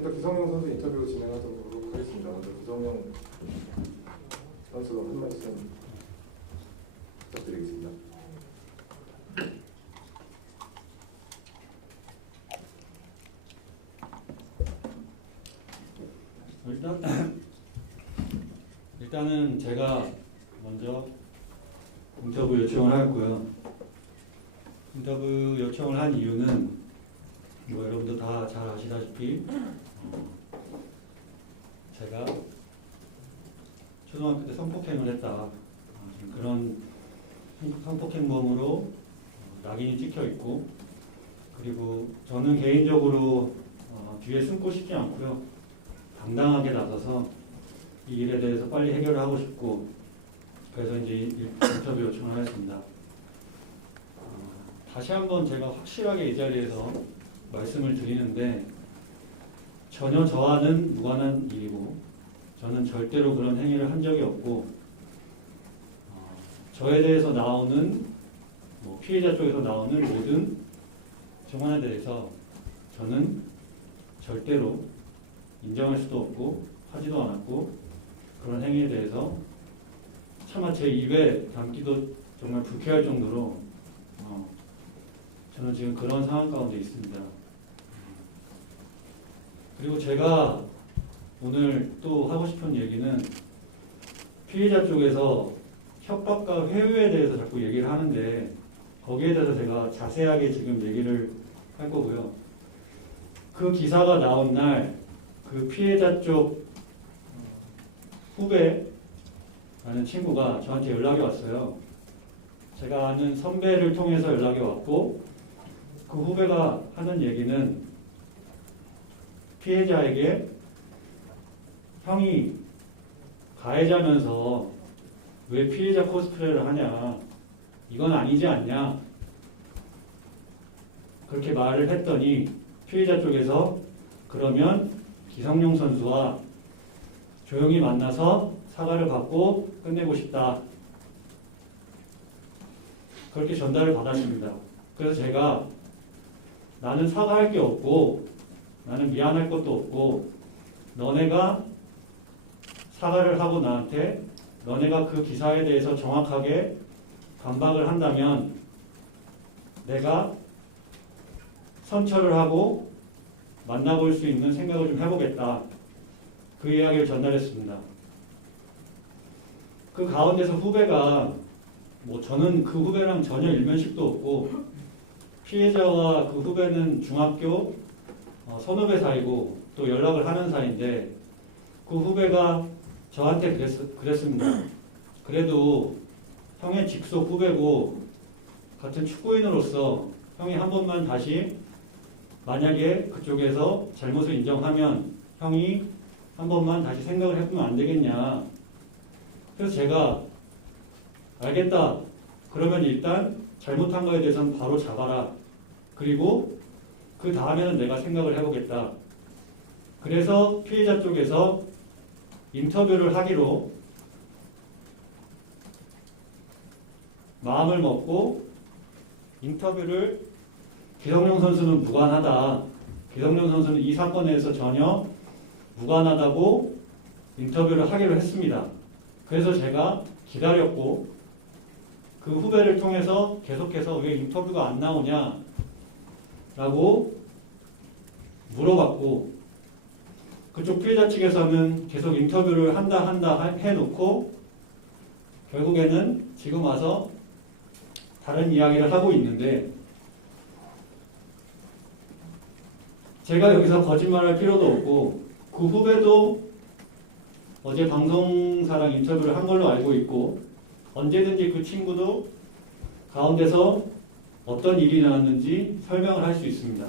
지금부터 기성용 선수 인터뷰 진행하도록 하겠습니다. 먼저 기성용 선수가 한 말씀 부탁드리겠습니다. 일단은 제가 먼저 인터뷰 요청을 하였고요. 인터뷰 요청을 한 이유는 뭐 여러분도 다 잘 아시다시피 제가 초등학교 때 성폭행을 했다. 지금 그런 성폭행범으로 낙인이 찍혀 있고, 그리고 저는 개인적으로 뒤에 숨고 싶지 않고요. 당당하게 나서서 이 일에 대해서 빨리 해결을 하고 싶고, 그래서 이제 인터뷰 요청을 하였습니다. 다시 한번 제가 확실하게 이 자리에서 말씀을 드리는데, 전혀 저와는 무관한 일이고 저는 절대로 그런 행위를 한 적이 없고, 저에 대해서 나오는 피해자 쪽에서 나오는 모든 정황에 대해서 저는 절대로 인정할 수도 없고 하지도 않았고, 그런 행위에 대해서 차마 제 입에 담기도 정말 불쾌할 정도로 저는 지금 그런 상황 가운데 있습니다. 그리고 제가 오늘 또 하고 싶은 얘기는, 피해자 쪽에서 협박과 회유에 대해서 자꾸 얘기를 하는데 거기에 대해서 제가 자세하게 지금 얘기를 할 거고요. 그 기사가 나온 날 그 피해자 쪽 후배라는 친구가 저한테 연락이 왔어요. 제가 아는 선배를 통해서 연락이 왔고, 그 후배가 하는 얘기는 피해자에게 형이 가해자면서 왜 피해자 코스프레를 하냐, 이건 아니지 않냐, 그렇게 말을 했더니 피해자 쪽에서 그러면 기성용 선수와 조용히 만나서 사과를 받고 끝내고 싶다, 그렇게 전달을 받았습니다. 그래서 제가 나는 사과할 게 없고 나는 미안할 것도 없고, 너네가 사과를 하고 나한테 너네가 그 기사에 대해서 정확하게 반박을 한다면 내가 선처를 하고 만나볼 수 있는 생각을 좀 해보겠다, 그 이야기를 전달했습니다. 그 가운데서 후배가 저는 그 후배랑 전혀 일면식도 없고, 피해자와 그 후배는 중학교 선후배 사이고 또 연락을 하는 사이인데, 그 후배가 저한테 그랬습니다. 그래도 형의 직속 후배고 같은 축구인으로서 형이 한 번만 다시, 만약에 그쪽에서 잘못을 인정하면 형이 한 번만 다시 생각을 해보면 안 되겠냐. 그래서 제가 알겠다, 그러면 일단 잘못한 거에 대해서는 바로 잡아라, 그리고 그 다음에는 내가 생각을 해보겠다. 그래서 피해자 쪽에서 인터뷰를 하기로 마음을 먹고, 인터뷰를 기성용 선수는 무관하다, 기성용 선수는 이 사건에 대해서 전혀 무관하다고 인터뷰를 하기로 했습니다. 그래서 제가 기다렸고, 그 후배를 통해서 계속해서 왜 인터뷰가 안 나오냐 라고 물어봤고, 그쪽 피해자 측에서는 계속 인터뷰를 한다 해놓고 결국에는 지금 와서 다른 이야기를 하고 있는데, 제가 여기서 거짓말할 필요도 없고, 그 후배도 어제 방송사랑 인터뷰를 한 걸로 알고 있고, 언제든지 그 친구도 가운데서 어떤 일이 나왔는지 설명을 할 수 있습니다.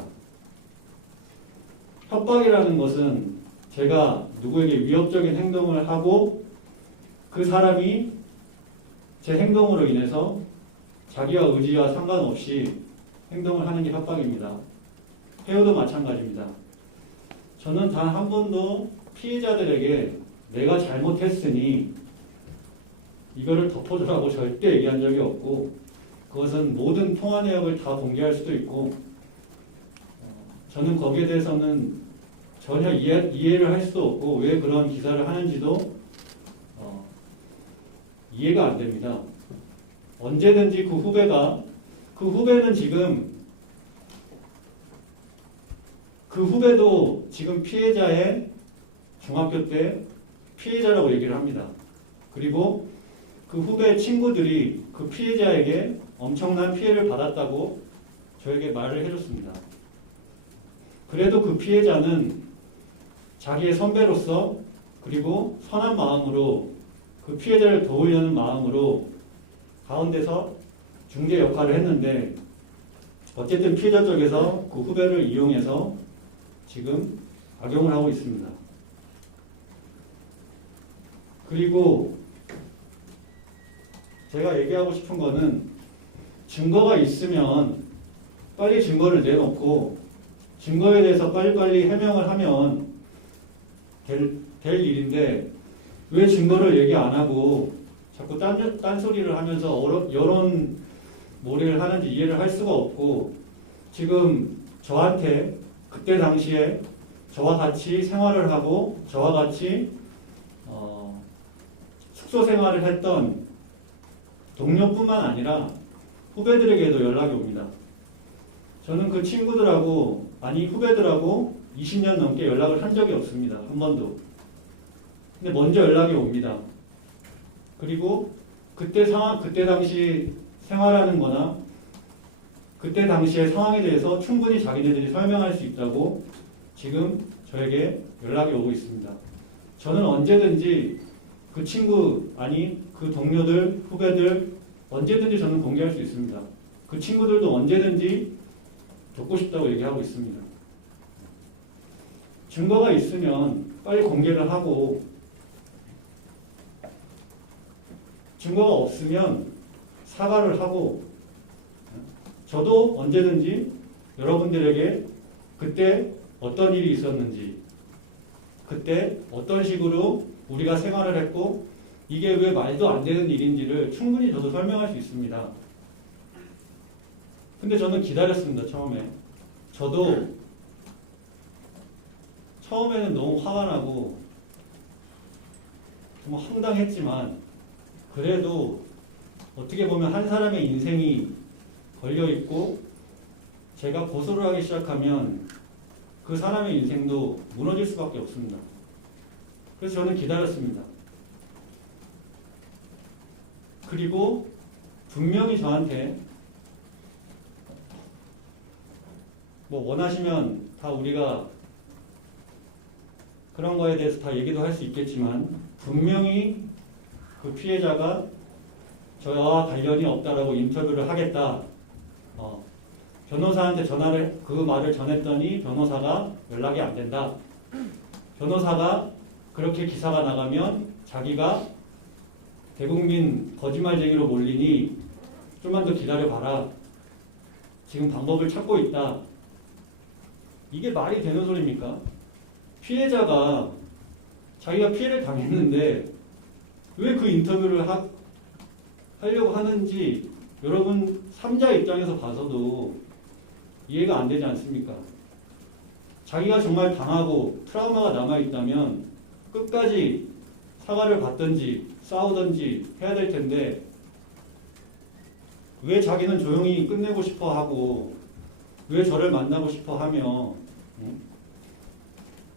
협박이라는 것은 제가 누구에게 위협적인 행동을 하고 그 사람이 제 행동으로 인해서 자기와 의지와 상관없이 행동을 하는 게 협박입니다. 회유도 마찬가지입니다. 저는 단 한 번도 피해자들에게 내가 잘못했으니 이거를 덮어주라고 절대 얘기한 적이 없고, 그것은 모든 통화 내역을 다 공개할 수도 있고, 저는 거기에 대해서는 전혀 이해를 할 수도 없고 왜 그런 기사를 하는지도 이해가 안 됩니다. 언제든지 그 후배는 지금 그 후배도 지금 피해자의 중학교 때 피해자라고 얘기를 합니다. 그리고 그 후배 친구들이 그 피해자에게 엄청난 피해를 받았다고 저에게 말을 해줬습니다. 그래도 그 피해자는 자기의 선배로서 그리고 선한 마음으로 그 피해자를 도우려는 마음으로 가운데서 중재 역할을 했는데 어쨌든 피해자 쪽에서 그 후배를 이용해서 지금 악용을 하고 있습니다. 그리고 제가 얘기하고 싶은 거는 증거가 있으면 빨리 증거를 내놓고 증거에 대해서 빨리빨리 해명을 하면 될 일인데 왜 증거를 얘기 안 하고 자꾸 딴소리를 하면서 여론 몰이를 하는지 이해를 할 수가 없고 지금 저한테 그때 당시에 저와 같이 생활을 하고 저와 같이 숙소 생활을 했던 동료뿐만 아니라 후배들에게도 연락이 옵니다. 저는 그 친구들하고 후배들하고 20년 넘게 연락을 한 적이 없습니다. 한 번도. 근데 먼저 연락이 옵니다. 그리고 그때 당시 생활하는 거나 그때 당시의 상황에 대해서 충분히 자기네들이 설명할 수 있다고 지금 저에게 연락이 오고 있습니다. 저는 언제든지 그 친구 그 동료들, 후배들 언제든지 저는 공개할 수 있습니다. 그 친구들도 언제든지 돕고 싶다고 얘기하고 있습니다. 증거가 있으면 빨리 공개를 하고 증거가 없으면 사과를 하고 저도 언제든지 여러분들에게 그때 어떤 일이 있었는지 그때 어떤 식으로 우리가 생활을 했고 이게 왜 말도 안 되는 일인지를 충분히 저도 설명할 수 있습니다. 근데 저는 기다렸습니다. 저도 처음에는 너무 화가 나고 정말 황당했지만 그래도 어떻게 보면 한 사람의 인생이 걸려있고 제가 고소를 하기 시작하면 그 사람의 인생도 무너질 수밖에 없습니다. 그래서 저는 기다렸습니다. 그리고 분명히 저한테 원하시면 다 우리가 그런 거에 대해서 다 얘기도 할 수 있겠지만 분명히 그 피해자가 저와 관련이 없다라고 인터뷰를 하겠다. 변호사한테 그 말을 전했더니 변호사가 연락이 안 된다. 변호사가 그렇게 기사가 나가면 자기가 대국민 거짓말쟁이로 몰리니 좀만 더 기다려봐라. 지금 방법을 찾고 있다. 이게 말이 되는 소리입니까? 피해자가 자기가 피해를 당했는데 왜 그 인터뷰를 하려고 하는지 여러분 3자 입장에서 봐서도 이해가 안 되지 않습니까? 자기가 정말 당하고 트라우마가 남아있다면 끝까지 사과를 받든지 싸우든지 해야 될 텐데 왜 자기는 조용히 끝내고 싶어 하고 왜 저를 만나고 싶어 하며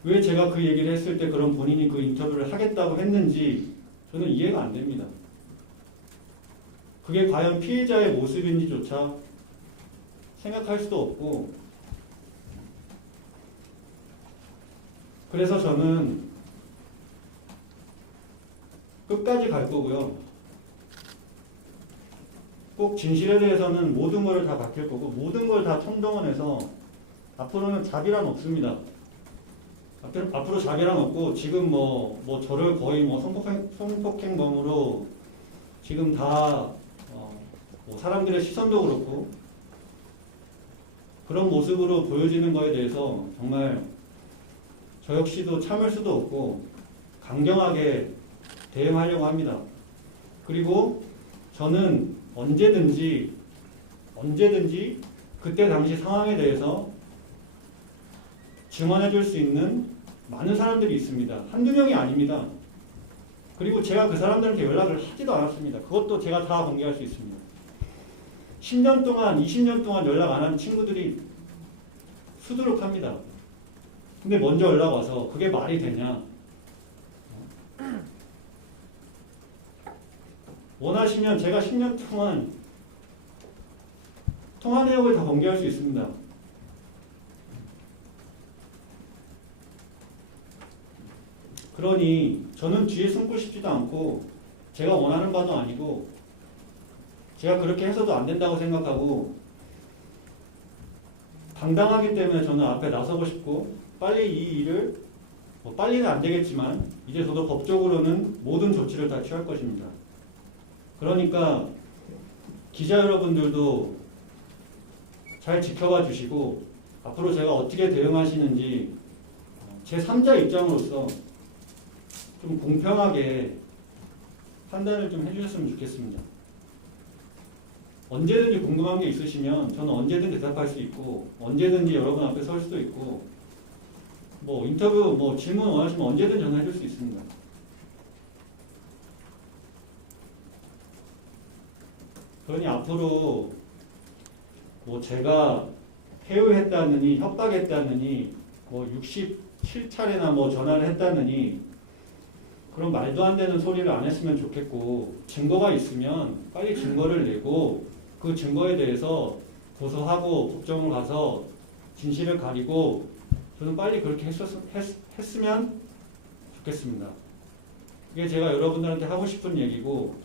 왜 제가 그 얘기를 했을 때 그런 본인이 그 인터뷰를 하겠다고 했는지 저는 이해가 안 됩니다. 그게 과연 피해자의 모습인지조차 생각할 수도 없고 그래서 저는 끝까지 갈 거고요. 꼭 진실에 대해서는 모든 걸 다 밝힐 거고 모든 걸 다 총동원해서 앞으로는 자비란 없습니다. 앞으로 자비란 없고 지금 저를 거의 성폭행범으로 지금 다 사람들의 시선도 그렇고 그런 모습으로 보여지는 거에 대해서 정말 저 역시도 참을 수도 없고 강경하게 대응하려고 합니다. 그리고 저는 언제든지 그때 당시 상황에 대해서 증언해 줄 수 있는 많은 사람들이 있습니다. 한두 명이 아닙니다. 그리고 제가 그 사람들한테 연락을 하지도 않았습니다. 그것도 제가 다 공개할 수 있습니다. 10년 동안, 20년 동안 연락 안 한 친구들이 수두룩합니다. 근데 먼저 연락 와서 그게 말이 되냐? 원하시면 제가 10년 동안 통화 내역을 다 공개할 수 있습니다. 그러니 저는 뒤에 숨고 싶지도 않고 제가 원하는 바도 아니고 제가 그렇게 해서도 안 된다고 생각하고 당당하기 때문에 저는 앞에 나서고 싶고 빨리 이 일을 빨리는 안 되겠지만 이제 저도 법적으로는 모든 조치를 다 취할 것입니다. 그러니까 기자 여러분들도 잘 지켜봐 주시고 앞으로 제가 어떻게 대응하시는지 제 3자 입장으로서 좀 공평하게 판단을 좀 해주셨으면 좋겠습니다. 언제든지 궁금한 게 있으시면 저는 언제든 대답할 수 있고 언제든지 여러분 앞에 설 수도 있고 뭐 인터뷰 뭐 질문 원하시면 언제든 전화해 줄 수 있습니다. 그러니 앞으로 뭐 제가 회유했다느니 협박했다느니 뭐 67차례나 뭐 전화를 했다느니 그런 말도 안 되는 소리를 안 했으면 좋겠고 증거가 있으면 빨리 증거를 내고 그 증거에 대해서 고소하고 법정을 가서 진실을 가리고 저는 빨리 그렇게 했으면 좋겠습니다. 이게 제가 여러분들한테 하고 싶은 얘기고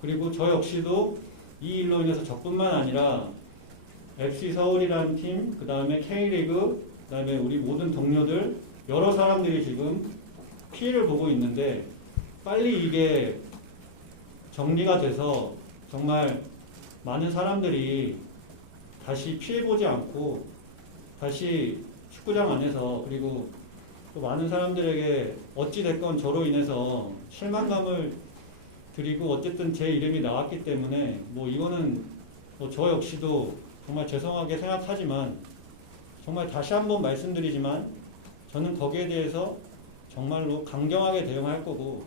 그리고 저 역시도 이 일로 인해서 저뿐만 아니라 FC 서울이라는 팀, 그 다음에 K리그, 그 다음에 우리 모든 동료들 여러 사람들이 지금 피해를 보고 있는데 빨리 이게 정리가 돼서 정말 많은 사람들이 다시 피해보지 않고 다시 축구장 안에서 그리고 또 많은 사람들에게 어찌됐건 저로 인해서 실망감을 드리고 어쨌든 제 이름이 나왔기 때문에 뭐 이거는 뭐 저 역시도 정말 죄송하게 생각하지만 정말 다시 한번 말씀드리지만 저는 거기에 대해서 정말로 강경하게 대응할 거고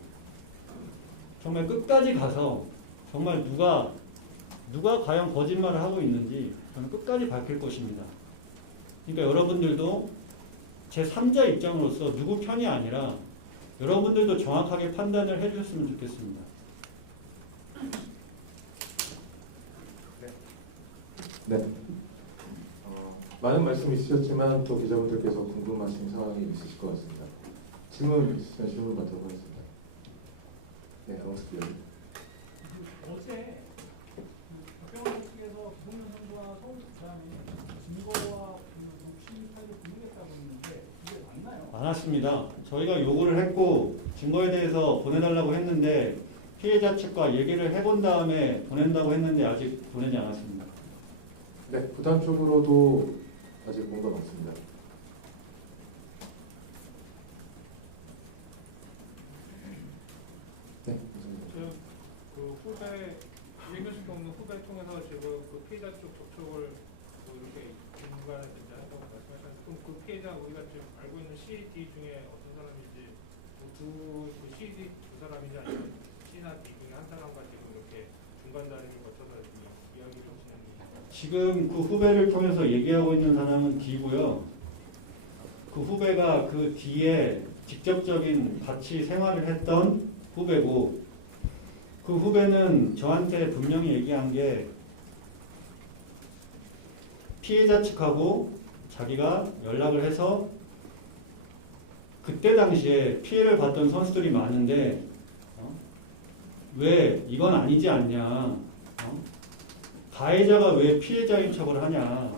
정말 끝까지 가서 정말 누가 과연 거짓말을 하고 있는지 저는 끝까지 밝힐 것입니다. 그러니까 여러분들도 제 3자 입장으로서 누구 편이 아니라 여러분들도 정확하게 판단을 해주셨으면 좋겠습니다. 네. 많은 말씀 있으셨지만 또 기자분들께서 궁금하신 상황이 있으실 것 같습니다. 질문 있으시면 질문 받도록 하겠습니다. 네, 강원석 기자님. 어제 박병원 측에서 기성용 선수와 서울 사람이 증거와 녹취 파일을 공유했다고 했는데 이게 맞나요? 많았습니다. 저희가 요구를 했고 증거에 대해서 보내달라고 했는데 피해자 측과 얘기를 해본 다음에 보낸다고 했는데 아직 보내지 않았습니다. 네, 부담 쪽으로도 아직 뭔가 많습니다. 네, 감사합니다. 그 후배 이행교식도 없는 후배 통해서 지금 그 피해자 쪽 접촉을 이렇게 중간에 된다고 말씀하셨는데 그럼 그 피해자 우리가 지금 알고 있는 CD 중에 어떤 사람인지 그 CD 두 사람인지 아니면 C나 D 중에 한 사람과 지금 이렇게 중간 다리를 거쳐서 이야기를 하시는 지금 그 후배를 통해서 얘기하고 있는 사람은 D고요. 그 후배가 그 D에 직접적인 같이 생활을 했던 후배고 그 후배는 저한테 분명히 얘기한 게 피해자 측하고 자기가 연락을 해서 그때 당시에 피해를 봤던 선수들이 많은데 왜 이건 아니지 않냐 가해자가 왜 피해자인 척을 하냐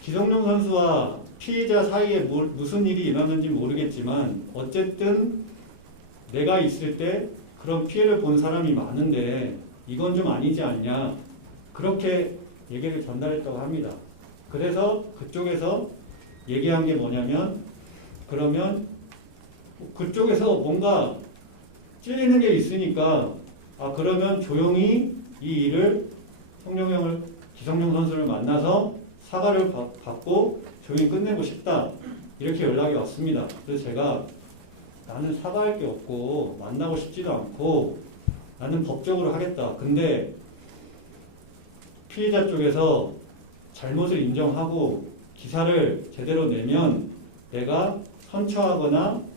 기성용 선수와 피해자 사이에 무슨 일이 일어났는지 모르겠지만 어쨌든 내가 있을 때 그런 피해를 본 사람이 많은데 이건 좀 아니지 않냐 그렇게 얘기를 전달했다고 합니다. 그래서 그쪽에서 얘기한 게 뭐냐면 그러면 그쪽에서 뭔가 찔리는 게 있으니까 그러면 조용히 이 일을 기성용 선수를 만나서 사과를 받고 조용히 끝내고 싶다. 이렇게 연락이 왔습니다. 그래서 제가 나는 사과할 게 없고 만나고 싶지도 않고 나는 법적으로 하겠다. 근데 피해자 쪽에서 잘못을 인정하고 기사를 제대로 내면 내가 선처하거나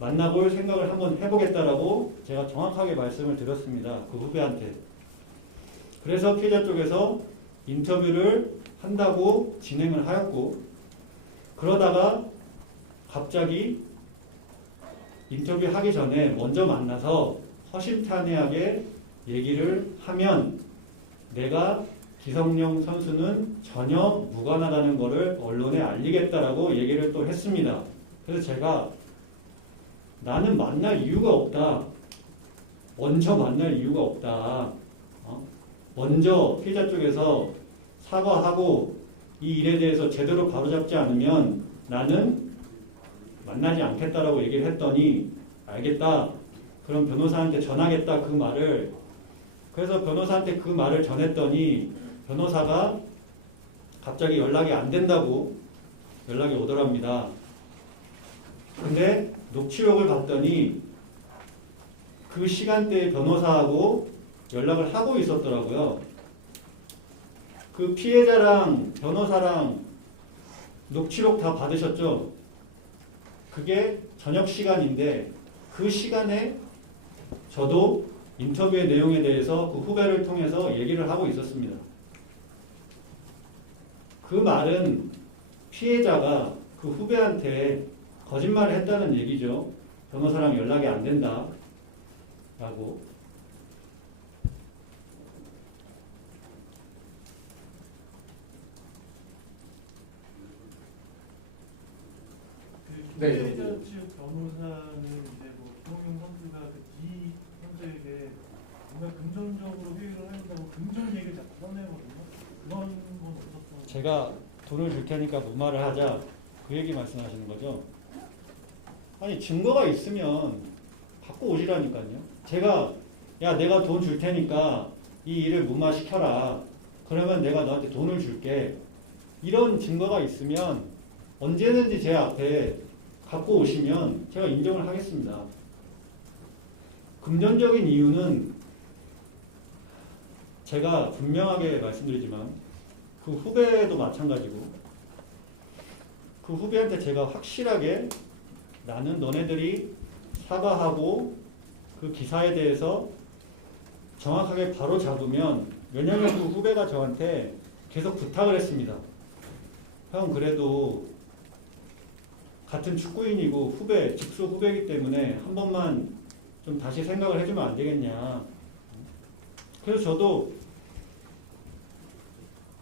만나볼 생각을 한번 해보겠다라고 제가 정확하게 말씀을 드렸습니다. 그 후배한테. 그래서 피해자 쪽에서 인터뷰를 한다고 진행을 하였고, 그러다가 갑자기 인터뷰 하기 전에 먼저 만나서 허심탄회하게 얘기를 하면 내가 기성용 선수는 전혀 무관하다는 것을 언론에 알리겠다라고 얘기를 또 했습니다. 그래서 제가 나는 만날 이유가 없다. 먼저 만날 이유가 없다. 먼저 피해자 쪽에서 사과하고 이 일에 대해서 제대로 바로잡지 않으면 나는 만나지 않겠다라고 얘기를 했더니 알겠다. 그럼 변호사한테 전하겠다. 그 말을. 그래서 변호사한테 그 말을 전했더니 변호사가 갑자기 연락이 안 된다고 연락이 오더랍니다. 근데 녹취록을 봤더니 그 시간대에 변호사하고 연락을 하고 있었더라고요. 그 피해자랑 변호사랑 녹취록 다 받으셨죠? 그게 저녁 시간인데 그 시간에 저도 인터뷰의 내용에 대해서 그 후배를 통해서 얘기를 하고 있었습니다. 그 말은 피해자가 그 후배한테 거짓말을 했다는 얘기죠. 변호사랑 연락이 안 된다. 라고. 네, 피해자 측 변호사는 이제 뭐 김홍용 선수가 그 D 선수에게 정말 금전적으로 회유를 한다고 금전 얘기를 자꾸 꺼내거든요. 그런 건 없었던. 제가 돈을 줄 테니까 무마를 하자. 그 얘기 말씀하시는 거죠. 아니 증거가 있으면 갖고 오시라니까요. 제가 야 내가 돈 줄 테니까 이 일을 무마시켜라. 그러면 내가 너한테 돈을 줄게. 이런 증거가 있으면 언제든지 제 앞에 갖고 오시면 제가 인정을 하겠습니다. 금전적인 이유는 제가 분명하게 말씀드리지만 그 후배도 마찬가지고 그 후배한테 제가 확실하게 나는 너네들이 사과하고 그 기사에 대해서 정확하게 바로 잡으면 왜냐면 그 후배가 저한테 계속 부탁을 했습니다. 형 그래도 같은 축구인이고 후배, 직소 후배이기 때문에 한 번만 좀 다시 생각을 해주면 안 되겠냐. 그래서 저도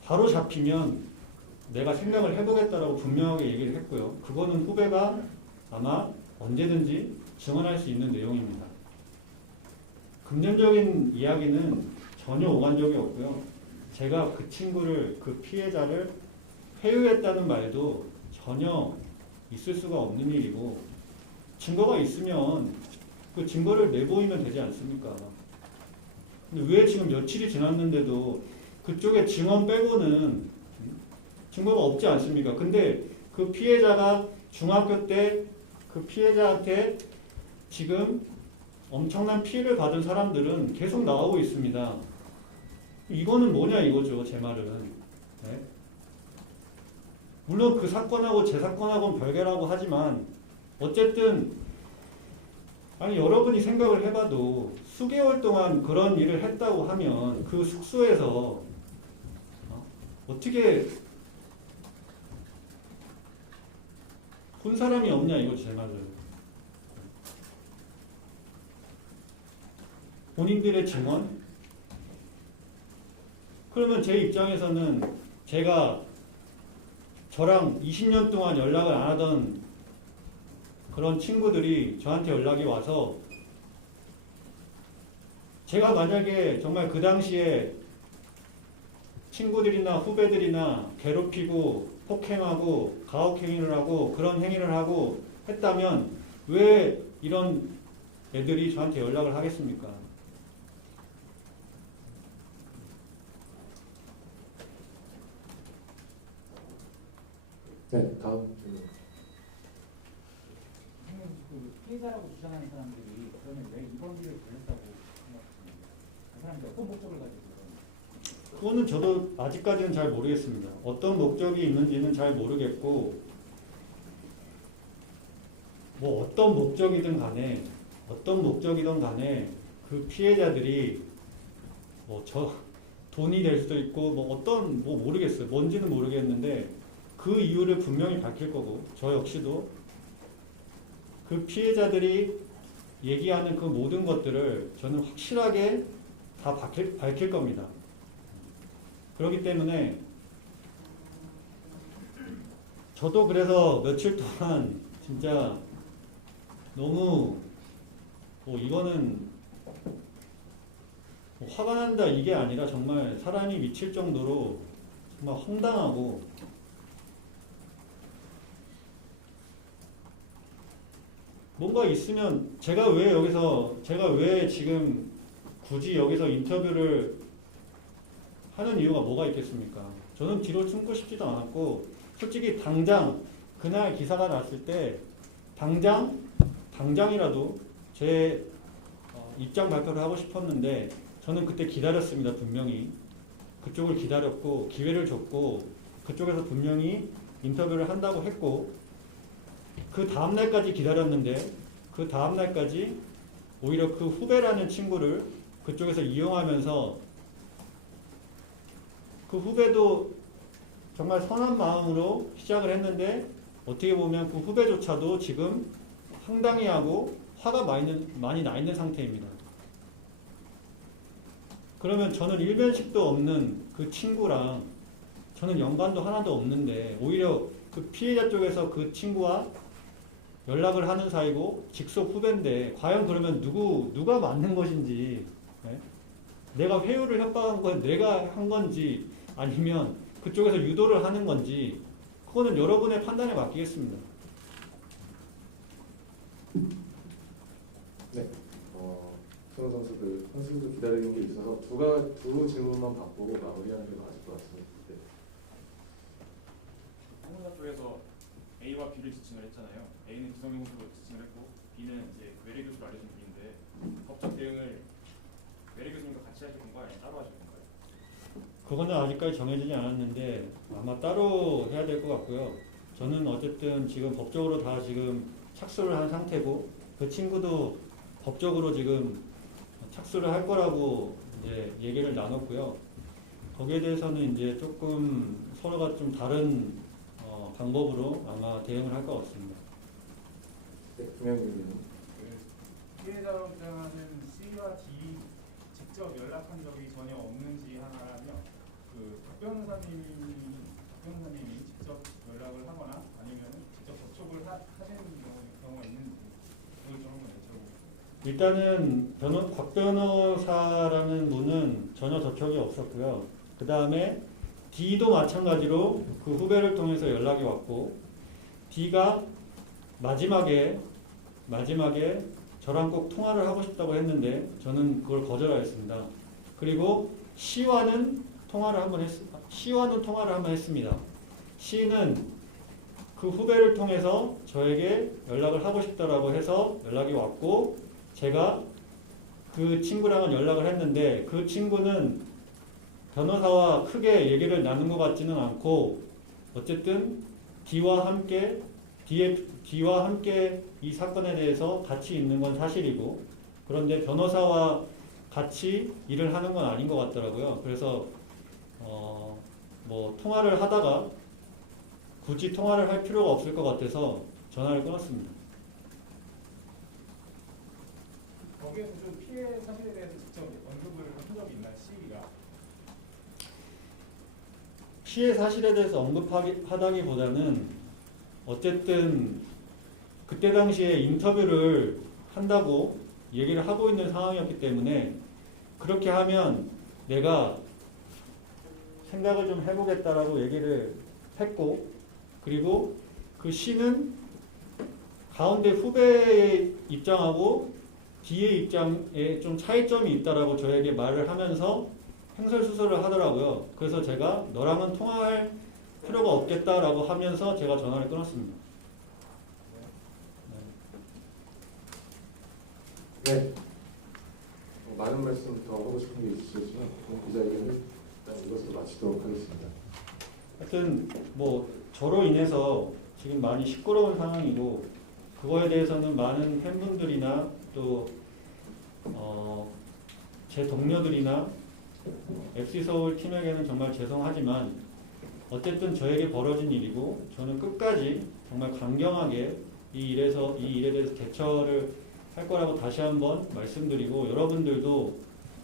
바로 잡히면 내가 생각을 해보겠다라고 분명하게 얘기를 했고요. 그거는 후배가 아마 언제든지 증언할 수 있는 내용입니다. 금전적인 이야기는 전혀 오간 적이 없고요. 제가 그 친구를, 그 피해자를 회유했다는 말도 전혀 있을 수가 없는 일이고 증거가 있으면 그 증거를 내보이면 되지 않습니까? 근데 왜 지금 며칠이 지났는데도 그쪽에 증언 빼고는 증거가 없지 않습니까? 근데 그 피해자가 중학교 때 그 피해자한테 지금 엄청난 피해를 받은 사람들은 계속 나오고 있습니다. 이거는 뭐냐 이거죠, 제 말은. 네? 물론 그 사건하고 제 사건하고는 별개라고 하지만 어쨌든 아니 여러분이 생각을 해봐도 수개월 동안 그런 일을 했다고 하면 그 숙소에서 어떻게 본 사람이 없냐 이거죠, 제 말은. 본인들의 증언? 그러면 제 입장에서는 제가 저랑 20년 동안 연락을 안 하던 그런 친구들이 저한테 연락이 와서 제가 만약에 정말 그 당시에 친구들이나 후배들이나 괴롭히고 폭행하고 가혹행위를 하고 그런 행위를 하고 했다면 왜 이런 애들이 저한테 연락을 하겠습니까? 네, 다음 질문. 선생님, 그 피해자라고 주장하는 사람들이 그러면 왜 입원비를 돌렸다고 생각하십니까? 그 사람들이 어떤 목적을 가지고 그런 그거는 저도 아직까지는 잘 모르겠습니다. 어떤 목적이 있는지는 잘 모르겠고, 뭐 어떤 목적이든 간에 그 피해자들이 뭐 돈이 될 수도 있고 뭐 모르겠어요. 뭔지는 모르겠는데 그 이유를 분명히 밝힐 거고, 저 역시도 그 피해자들이 얘기하는 그 모든 것들을 저는 확실하게 다 밝힐 겁니다. 그렇기 때문에 저도 그래서 며칠 동안 진짜 너무 이거는 화가 난다 이게 아니라 정말 사람이 미칠 정도로 정말 황당하고, 뭔가 있으면 제가 왜 지금 굳이 여기서 인터뷰를 하는 이유가 뭐가 있겠습니까? 저는 뒤로 숨고 싶지도 않았고, 솔직히 당장 그날 기사가 났을 때 당장이라도 제 입장 발표를 하고 싶었는데 저는 그때 기다렸습니다. 분명히 그쪽을 기다렸고 기회를 줬고 그쪽에서 분명히 인터뷰를 한다고 했고, 그 다음날까지 기다렸는데 그 다음날까지 오히려 그 후배라는 친구를 그쪽에서 이용하면서 그 후배도 정말 선한 마음으로 시작을 했는데 어떻게 보면 그 후배조차도 지금 황당해하고 화가 많이 나 있는 상태입니다. 그러면 저는 일면식도 없는 그 친구랑 저는 연관도 하나도 없는데 오히려 그 피해자 쪽에서 그 친구와 연락을 하는 사이고 직속 후배인데 과연 그러면 누가 맞는 것인지, 네? 내가 회유를 협박한 건 내가 한 건지 아니면 그쪽에서 유도를 하는 건지 그거는 여러분의 판단에 맡기겠습니다. 네, 수능 선수도 기다리는 게 있어서 두 질문만 받고 마무리하는 게 맞을 것 같습니다. 네. 항공사 쪽에서 A와 B를 지칭을 했잖아요. A는 기성용 교수로 지칭을 했고 B는 이제 외래 교수로 알려진 분인데 법적 대응을 외래 교수님과 같이 하실 건가요? 아니면 따로 하실 건가요? 그거는 아직까지 정해지지 않았는데 아마 따로 해야 될 것 같고요. 저는 어쨌든 지금 법적으로 다 지금 착수를 한 상태고 그 친구도 법적으로 지금 착수를 할 거라고 이제 얘기를 나눴고요. 거기에 대해서는 이제 조금 서로가 좀 다른 방법으로 아마 대응을 할 것 같습니다. 네, 김영규 의원님. 그 피해자로 주장하는 C와 D 직접 연락한 적이 전혀 없는지 하나라면 박 변호사님이 직접 연락을 하거나 아니면 직접 접촉을 하시는 경우가 있는지 그걸 좀 한번 여쭤보겠습니다. 일단은 곽 변호사라는 분은 전혀 접촉이 없었고요. 그 다음에 D도 마찬가지로 그 후배를 통해서 연락이 왔고 D가 마지막에 저랑 꼭 통화를 하고 싶다고 했는데 저는 그걸 거절하였습니다. 그리고 C와는 통화를 한번 했습니다. C는 그 후배를 통해서 저에게 연락을 하고 싶다라고 해서 연락이 왔고 제가 그 친구랑은 연락을 했는데 그 친구는 변호사와 크게 얘기를 나눈 것 같지는 않고 어쨌든 D와 함께 이 사건에 대해서 같이 있는 건 사실이고 그런데 변호사와 같이 일을 하는 건 아닌 것 같더라고요. 그래서 뭐 통화를 하다가 굳이 통화를 할 필요가 없을 것 같아서 전화를 끊었습니다. 거기에서 좀 피해 사실에 대해서 직접 언급을 한 적이 있나요? C가? 피해 사실에 대해서 언급하다기보다는 어쨌든 그때 당시에 인터뷰를 한다고 얘기를 하고 있는 상황이었기 때문에 그렇게 하면 내가 생각을 좀 해보겠다라고 얘기를 했고 그리고 그 C는 가운데 후배의 입장하고 D의 입장에 좀 차이점이 있다라고 저에게 말을 하면서 횡설수설을 하더라고요. 그래서 제가 너랑은 통화할 필요가 없겠다라고 하면서 제가 전화를 끊었습니다. 네. 많은 말씀 더 하고 싶은 게 있으시지만 기자회견을 일단 이것으로 마치도록 하겠습니다. 하여튼 뭐 저로 인해서 지금 많이 시끄러운 상황이고 그거에 대해서는 많은 팬분들이나 또 제 동료들이나 FC 서울 팀에게는 정말 죄송하지만 어쨌든 저에게 벌어진 일이고 저는 끝까지 정말 강경하게 이 일에 대해서 대처를 할 거라고 다시 한번 말씀드리고 여러분들도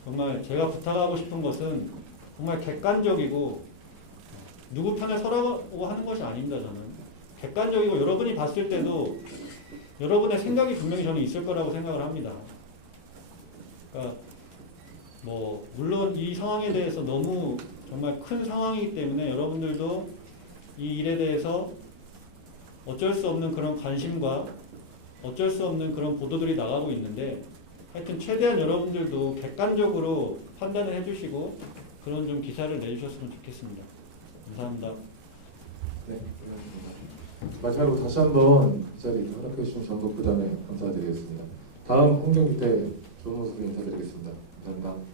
정말 제가 부탁하고 싶은 것은 정말 객관적이고 누구 편에 서라고 하는 것이 아닙니다. 저는 객관적이고 여러분이 봤을 때도 여러분의 생각이 분명히 저는 있을 거라고 생각을 합니다. 그러니까 뭐 물론 이 상황에 대해서 너무 정말 큰 상황이기 때문에 여러분들도 이 일에 대해서 어쩔 수 없는 그런 관심과 어쩔 수 없는 그런 보도들이 나가고 있는데 하여튼 최대한 여러분들도 객관적으로 판단을 해주시고 그런 좀 기사를 내주셨으면 좋겠습니다. 감사합니다. 네, 감사합니다. 마지막으로 다시 한번 이 자리에 허락해 주신 전국부단에 감사드리겠습니다. 다음 홍경기 때 좋은 모습으로 인사드리겠습니다. 감사합니다.